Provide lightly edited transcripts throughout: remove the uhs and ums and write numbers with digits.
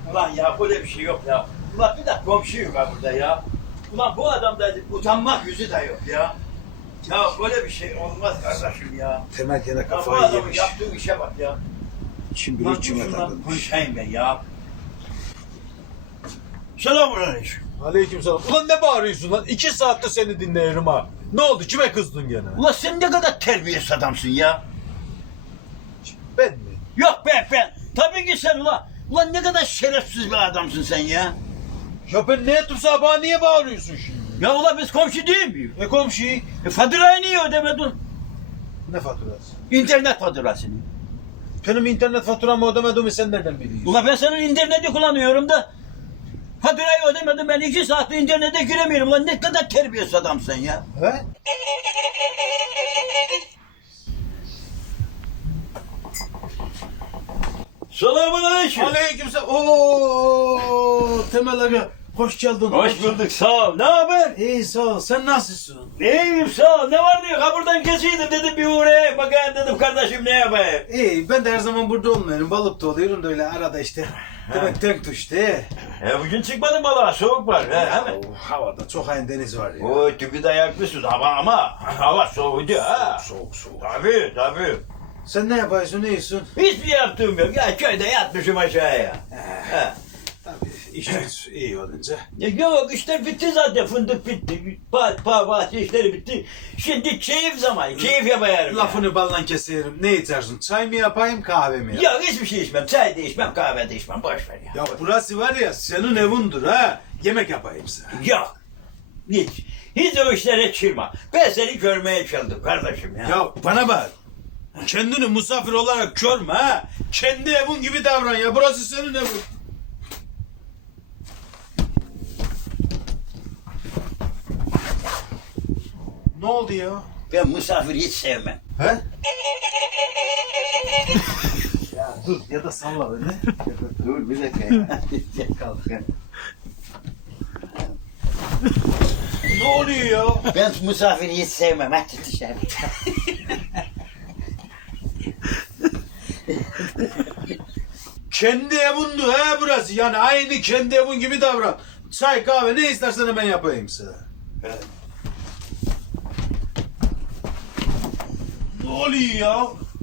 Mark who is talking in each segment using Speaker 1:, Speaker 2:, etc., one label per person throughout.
Speaker 1: Ulan ya böyle bir şey yok ya. Ulan bir de komşu yok ha burada ya. Ulan bu adamda utanmak yüzü de yok ya. Ya böyle bir şey olmaz kardeşim ya.
Speaker 2: Temel gene
Speaker 1: Ya bu
Speaker 2: kafayı
Speaker 1: adamın
Speaker 2: yemiş.
Speaker 1: yaptığı işe bak ya.
Speaker 2: Kim
Speaker 1: Ulan
Speaker 2: bilir kime
Speaker 1: şundan
Speaker 2: takılmış.
Speaker 1: konuşayım ben ya. Selamünaleyküm.
Speaker 2: Aleykümselam. Ulan ne bağırıyorsun lan? 2 saattir seni dinliyorum ha. Ne oldu? Kime kızdın gene?
Speaker 1: Ulan sen ne kadar terbiyesiz adamsın ya.
Speaker 2: Ben mi?
Speaker 1: Yok ben. Tabii ki sen ulan. Ulan ne kadar şerefsiz bir adamsın sen ya.
Speaker 2: Ya ben ne ettim sana? Bana niye bağırıyorsun şimdi?
Speaker 1: Ya ulan biz komşu değil miyiz?
Speaker 2: Komşu.
Speaker 1: Faturayı niye ödemedin?
Speaker 2: Ne faturası?
Speaker 1: İnternet faturasını.
Speaker 2: Benim internet faturamı ödemediğimi sen nereden biliyorsun?
Speaker 1: Ulan ben senin interneti kullanıyorum da faturayı ödemedim, ben 2 saattir internete giremiyorum. Ulan ne kadar terbiyesiz adamsın ya.
Speaker 2: He?
Speaker 1: Selamünaleyküm.
Speaker 2: Aleykümselam. Oo, Temel aga. Hoş geldin.
Speaker 1: Hoş bulduk, sağ ol. Ne haber?
Speaker 2: İyi sağ ol. Sen nasılsın?
Speaker 1: İyiyim, sağ ol. Ne var diyor? Ha buradan geçiydim dedim, bir uğrayayım bakayım dedim, kardeşim ne yapayım?
Speaker 2: İyi. Ben de her zaman burada olmuyorum. Balıkta oluyorum da öyle arada işte. Demek denk düştü.
Speaker 1: Bugün çıkmadım balığa, soğuk var. He, hemen.
Speaker 2: Havada çok aynı deniz var ya.
Speaker 1: O tüpü dayaklısın ama hava soğudu ha.
Speaker 2: Soğuk.
Speaker 1: Tabii.
Speaker 2: Sen ne yapıyorsun? Ne yiyorsun?
Speaker 1: Hiçbir yaptığım yok. Ya köyde yatmışım aşağıya. He.
Speaker 2: Tabii iş iyi olunca.
Speaker 1: Yok işler bitti zaten, fındık bitti, bahçe işleri bitti. Şimdi keyif zamanı, keyif yapayım.
Speaker 2: Lafını ballan keserim. Ne içersin? Çay mı yapayım kahve mi yapayım?
Speaker 1: Ya hiçbir şey içmem, çay da içmem, kahve de içmem, boş ver ya.
Speaker 2: Ya burası var ya senin evindir ha. Yemek yapayım sana.
Speaker 1: Yok, hiç o işlere girme. Ben seni görmeye çaldım kardeşim ya.
Speaker 2: Ya bana bak. Kendini misafir olarak görme ha. Kendi evin gibi davran ya. Burası senin evin. Ne oldu ya?
Speaker 1: Ben misafir hiç sevmem.
Speaker 2: He? Ya dur ya da salla beni.
Speaker 1: Dur bir dakika ya. Kalk.
Speaker 2: Ne oluyor ya?
Speaker 1: Ben misafir hiç sevmem, hadi dışarı.
Speaker 2: Kendi evindir ha burası. Yani aynı kendi evin gibi davran. Çay kahve ne istersen hemen yapayım sana.
Speaker 1: Evet.
Speaker 2: Ne oluyor ya?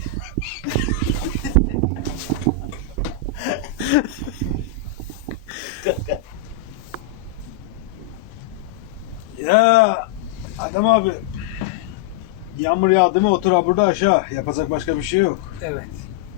Speaker 2: Ya Adem abi, yağmur yağdı mı otur ha burada aşağı. Yapacak başka bir şey yok.
Speaker 3: Evet.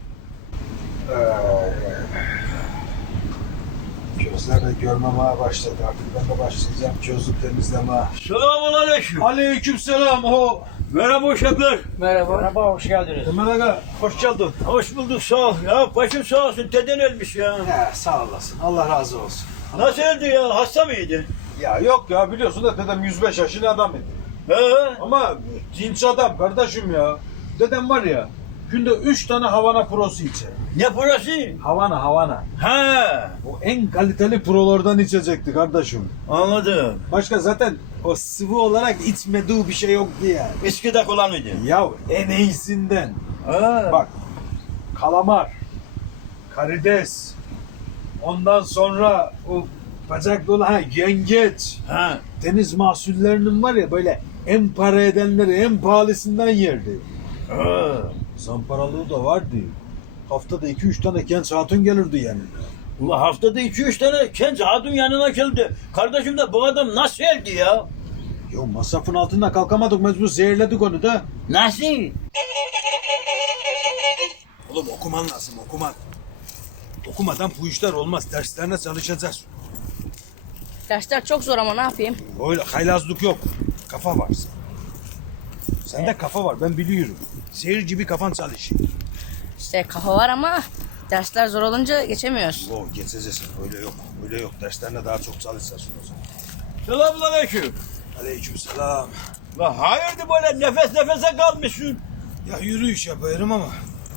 Speaker 2: Gözler de görmemeye başladı. Artık ben de başlayacağım gözlük temizlemeye.
Speaker 1: Selamünaleyküm.
Speaker 2: Aleykümselam.
Speaker 1: Merhaba uşaklar.
Speaker 3: Merhaba, hoş geldiniz.
Speaker 2: Temel aga hoş geldin.
Speaker 1: Hoş bulduk, sağ ol. Ya başım sağ olsun, deden ölmüş ya.
Speaker 2: Ya sağ olasın. Allah razı olsun.
Speaker 1: Nasıl öldü ya, hasta mıydı?
Speaker 2: Ya yok ya biliyorsun da dedem 105 yaşında adam idi.
Speaker 1: He?
Speaker 2: Ama dinç adam kardeşim ya. Dedem var ya günde 3 tane Havana prosu içer.
Speaker 1: Ne burası?
Speaker 2: Havana.
Speaker 1: Ha,
Speaker 2: O en kaliteli prolardan içecekti kardeşim.
Speaker 1: anladım.
Speaker 2: Başka zaten o sıvı olarak içmediği bir şey yoktu yani.
Speaker 1: Eski de kullanıydı.
Speaker 2: Ya en iyisinden.
Speaker 1: Ha.
Speaker 2: Bak kalamar, karides, ondan sonra o bacaklı olan yengeç,
Speaker 1: Ha.
Speaker 2: deniz mahsullerinin var ya böyle en para edenleri en pahalısından yerdi.
Speaker 1: Ha.
Speaker 2: Zamparalığı da vardı. Haftada 2-3 tane genç hatun gelirdi yani.
Speaker 1: Ulan haftada 2-3 tane genç hatun yanına geldi. Kardeşim de bu adam nasıl geldi ya?
Speaker 2: Ya masrafın altından kalkamadık mecbur zehirledik onu da.
Speaker 1: Nasıl?
Speaker 2: Oğlum okuman lazım okuman. Okumadan bu işler olmaz. Derslerine çalışacağız.
Speaker 3: Dersler çok zor ama ne yapayım?
Speaker 2: Öyle haylazlık yok. Kafa var. Sende kafa var ben biliyorum. Zehir gibi kafan çalışıyor.
Speaker 3: İşte kafa var ama dersler zor olunca geçemiyoruz.
Speaker 2: O geçeceksin öyle yok. Öyle yok. Derslerine daha çok çalışacaksın o zaman.
Speaker 1: Selamünaleyküm.
Speaker 2: Aleykümselam.
Speaker 1: Lan hayırdır böyle nefes nefese kalmışsın?
Speaker 2: Ya yürüyüş yapıyorum ama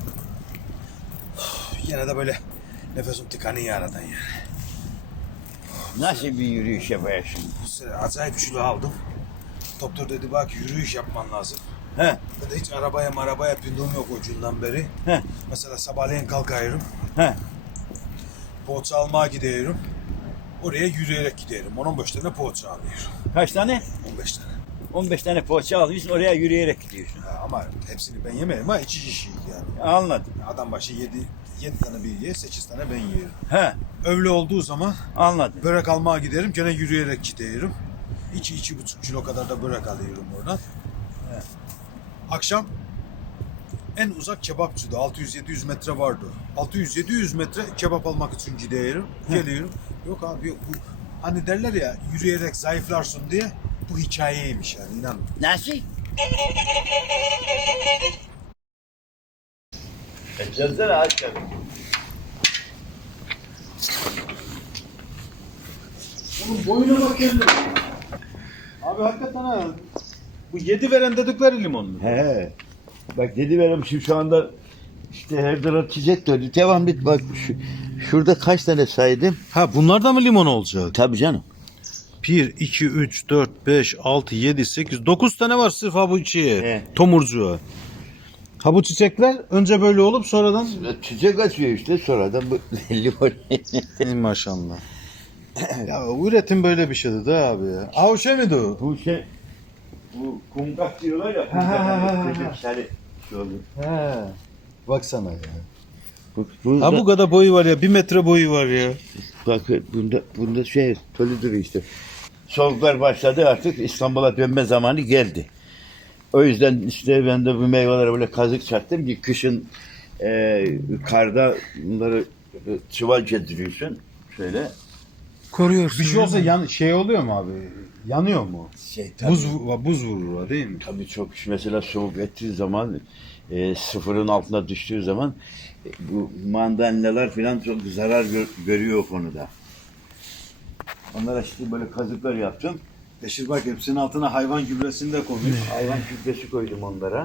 Speaker 2: yine de böyle nefesim tıkanıyor aradan yani.
Speaker 1: Nasıl bir yürüyüş yapıyorsun?
Speaker 2: Bu sene acayip kilo aldım. Doktor dedi bak yürüyüş yapman lazım.
Speaker 1: He.
Speaker 2: Ben de hiç arabaya bindiğim yok ucundan beri.
Speaker 1: He.
Speaker 2: Mesela sabahleyin kalkıyorum.
Speaker 1: He.
Speaker 2: poğaça almaya gidiyorum. Oraya yürüyerek giderim. 15 tane poğaça alıyorum.
Speaker 1: Kaç tane?
Speaker 2: 15 tane.
Speaker 1: 15 tane poğaça alıyorsun, oraya yürüyerek gidiyorsun.
Speaker 2: Ha, ama hepsini ben yemerim ha, 2 kişiyiz yani.
Speaker 1: Anladım.
Speaker 2: Adam başı 7 tane bir yer, 8 tane ben yerim.
Speaker 1: He,
Speaker 2: Öğle olduğu zaman
Speaker 1: anladım.
Speaker 2: börek almaya giderim. Gene yürüyerek giderim. 2-2,5 kilo kadar da börek alıyorum oradan. Akşam en uzak kebapçıda 600-700 metre vardı. 600-700 metre kebap almak için gidiyorum. Geliyorum. Yok abi yok bu. Hani derler ya yürüyerek zayıflarsın diye, bu hikayeymiş yani, inan.
Speaker 1: Nasıl? Ecelsene aç abi.
Speaker 2: Oğlum boyuna bak kendine. Abi hakikaten ha. Bu 7 veren dedikleri limon mu?
Speaker 4: He. Bak dedi benim şu anda işte her taraf çiçek döndü. Devam et bak şurada kaç tane saydım?
Speaker 2: Ha bunlar da mı limon olacak?
Speaker 4: Tabii canım.
Speaker 2: 1, 2, 3, 4, 5, 6, 7, 8, 9 tane var sırf ha bu içiye.
Speaker 4: He.
Speaker 2: Tomurcuğa. Ha bu çiçekler önce böyle olup sonradan...
Speaker 4: Çiçek açıyor işte sonradan bu limon.
Speaker 2: Maşallah. Ya üretim böyle bir şeydi de abi ya. Ha o şey miydi o?
Speaker 4: Bu şey bu kumkak diyorlar ya. Sarı şey oluyor.
Speaker 2: He. Baksana ya.
Speaker 4: Bu,
Speaker 2: Ha bu kadar boyu var ya. 1 metre boyu var ya.
Speaker 4: bak bunda şey tölü duruyor işte. Soğuklar başladı artık, İstanbul'a dönme zamanı geldi. O yüzden işte ben de bu meyvelere böyle kazık çaktım ki kışın karda bunları çuval getiriyorsun şöyle.
Speaker 2: Koruyorsun. Bir şey olsa şey oluyor mu abi? Yanıyor mu?
Speaker 4: Şey,
Speaker 2: Buz vurur değil mi?
Speaker 4: Tabii çok mesela soğuk ettiği zaman sıfırın altına düştüğü zaman bu mandalinalar falan çok zarar görüyor o konuda. Onlara işte böyle kazıklar yaptım.
Speaker 2: Beşir bak hepsinin altına hayvan gübresini de koymuş.
Speaker 4: Hayvan kütlesi koydum onlara.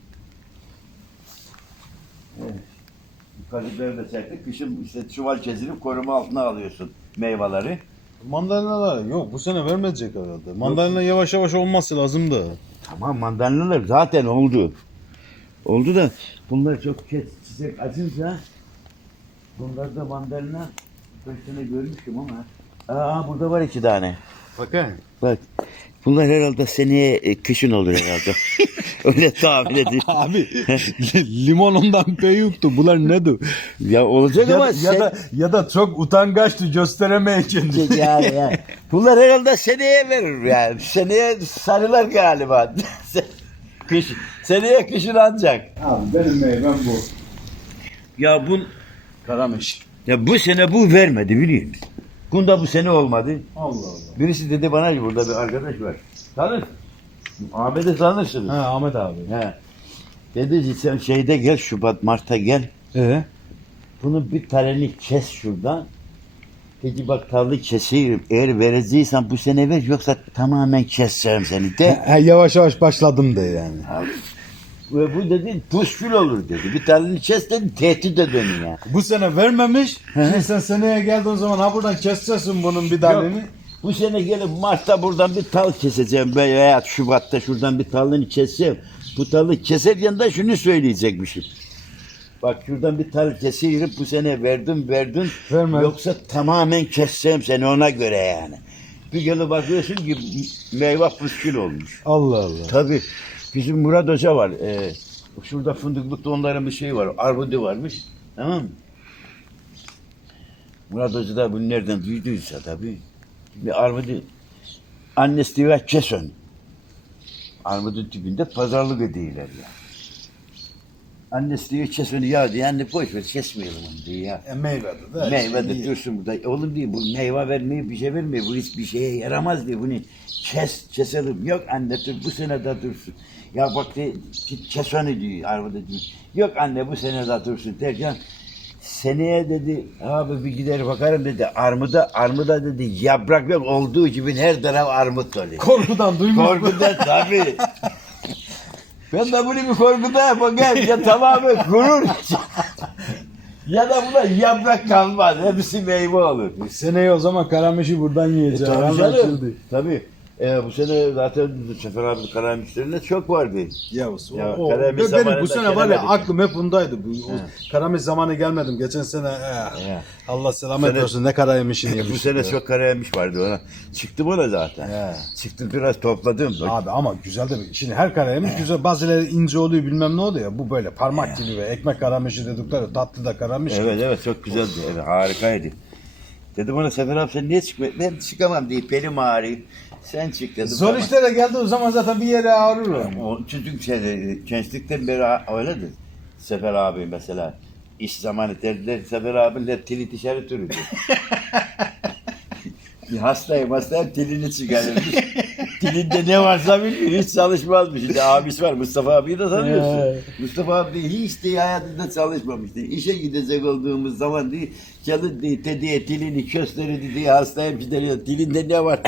Speaker 4: Evet. Bu kazıkları da çektik. Kışın işte çuval çizilip koruma altına alıyorsun meyveleri.
Speaker 2: Mandalinalar yok bu sene vermeyecek herhalde. Mandalina yavaş yavaş olması lazım da.
Speaker 4: Tamam mandalinalar zaten oldu. Oldu da bunlar çok çiçek açınca bunlarda mandalina kaç tane görmüşüm ama. Burada var 2 tane.
Speaker 2: Bakın.
Speaker 4: Bak bunlar herhalde seneye kışın olur herhalde. Öyle tahmin ediyorum.
Speaker 2: Abi limon ondan büyüktü. Bunlar nedir?
Speaker 4: Ya olacak ama
Speaker 2: Ya da çok utangaçtı gösteremeye kendini.
Speaker 4: yani. Bunlar herhalde seneye verir yani. Seneye sarılar galiba. Seneye kışın ancak.
Speaker 2: Abi benim meyvem bu.
Speaker 4: Ya
Speaker 2: Karamış.
Speaker 4: ya bu sene bu vermedi biliyor musun? Bunda bu sene olmadı.
Speaker 2: Allah Allah.
Speaker 4: Birisi dedi bana ki burada bir arkadaş var. Tanır. Ahmet'i tanırsınız.
Speaker 2: Ha Ahmet abi.
Speaker 4: He. Dedi ki sen şeyde gel Şubat Mart'a gel. Bunun bir taneni kes şuradan. Dedi bak tarlı keseyim. Eğer vereceksen bu sene ver yoksa tamamen keseceğim seni de.
Speaker 2: Yavaş yavaş başladım de yani.
Speaker 4: Ve bu dedi puskül olur dedi. Bir taneni kes dedi tehdit edin ya.
Speaker 2: Bu sene vermemiş. Şimdi sen seneye geldiğin zaman ha buradan keseceksin bunun bir dalını.
Speaker 4: Bu sene gelip Mart'ta buradan bir tal keseceğim veya Şubat'ta şuradan bir talını keseceğim. Bu talı keserken de şunu söyleyecekmişim. Bak şuradan bir tal keseyim bu sene verdin.
Speaker 2: Vermez.
Speaker 4: Yoksa tamamen keseceğim seni ona göre yani. Bir gelip bakıyorsun ki meyve puskül olmuş.
Speaker 2: Allah Allah.
Speaker 4: Tabii bizim Murat Hoca var. Şurada fındıklıkta onların bir şeyi var. Arbudu varmış. Tamam mı? Murat Hoca da bunu nereden duyduysa tabii. Bir arbudu annesi diyor kes onu. Armudun dibinde pazarlık ediyorlar ya. Annesi diyor kes onu ya diyor. Anne boş ver kesmeyelim onu diyor ya.
Speaker 2: Meyvedir de.
Speaker 4: Meyve de dursun burada. Oğlum diyor bu meyve vermiyor bir şey vermiyor. Bu hiçbir şeye yaramaz diyor. Bunu keselim. Yok anne dur bu sene de dursun. Ya bak diyor, kes onu diyor arvada diyor. Yok anne bu sene de dursun derken seneye dedi abi bir gider bakarım dedi armuda dedi yaprak yok olduğu gibi her taraf armut dolu.
Speaker 2: Korkudan duymuş.
Speaker 4: Korkudan tabii. Ben de bunu bir korkuda yapayım ya tamamen kurur. Ya da buna yaprak kalmaz. Hepsi meyve olur.
Speaker 2: Seneye o zaman karamışı buradan yiyeceğim.
Speaker 4: Tabii canım. Tabii. Bu sene zaten Sefer abi Karayemişlerinde çok vardı.
Speaker 2: Ya,
Speaker 4: Ya,
Speaker 2: o,
Speaker 4: Karayemiş
Speaker 2: benim
Speaker 4: zamanında
Speaker 2: bu sene var ya
Speaker 4: gelemedik.
Speaker 2: aklım hep bundaydı. O
Speaker 4: He.
Speaker 2: Karayemiş zamanı gelmedim. Geçen sene
Speaker 4: He.
Speaker 2: Allah selamet
Speaker 4: Bu sene-
Speaker 2: olsun ne Karayemiş'ini
Speaker 4: Bu
Speaker 2: yemiş.
Speaker 4: sene çok Karayemiş vardı ona. Çıktım ona zaten.
Speaker 2: He.
Speaker 4: Çıktım biraz topladım.
Speaker 2: Abi ama güzel de şimdi her Karayemiş güzel. Bazıları ince oluyor bilmem ne oluyor ya. Bu böyle parmak gibi ve ekmek Karayemiş'i dedikleri tatlı da Karayemiş.
Speaker 4: Evet evet çok güzeldi. Evet, harikaydı. Dedim ona Sefer abi sen niye çıkmıyorsun? Ben çıkamam diye belim ağrıyor. Sen çık dedim.
Speaker 2: Zor
Speaker 4: Tamam.
Speaker 2: işlere geldi o zaman zaten bir yere ağrır o.
Speaker 4: O çocuk gençlikten beri öyledir. Sefer abi mesela iş zamanı derdiler Sefer abinle tili dışarı dururdu. hastayım tilini çıkarırmış. Tilinde ne varsa bilmiyor hiç çalışmazmış. İşte abisi var Mustafa abiyi de tanıyorsun. Mustafa abi hiç de hayatında çalışmamıştı. İşe gidecek olduğumuz zaman diye çalın diye tediye tilini kösterirdi diye hastayım diye tilinde ne var?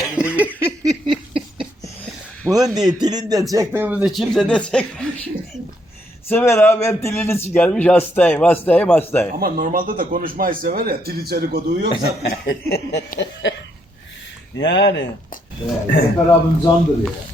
Speaker 4: Bunun diye tilinden çektiğimizi kimse ne çekmemiş. Sefer abi hem tilini çıkarmış hastayım.
Speaker 2: Ama normalde de konuşmayı sever ya. Til içeri koduğu yok zaten.
Speaker 4: Yani.
Speaker 2: Sefer abim candır ya.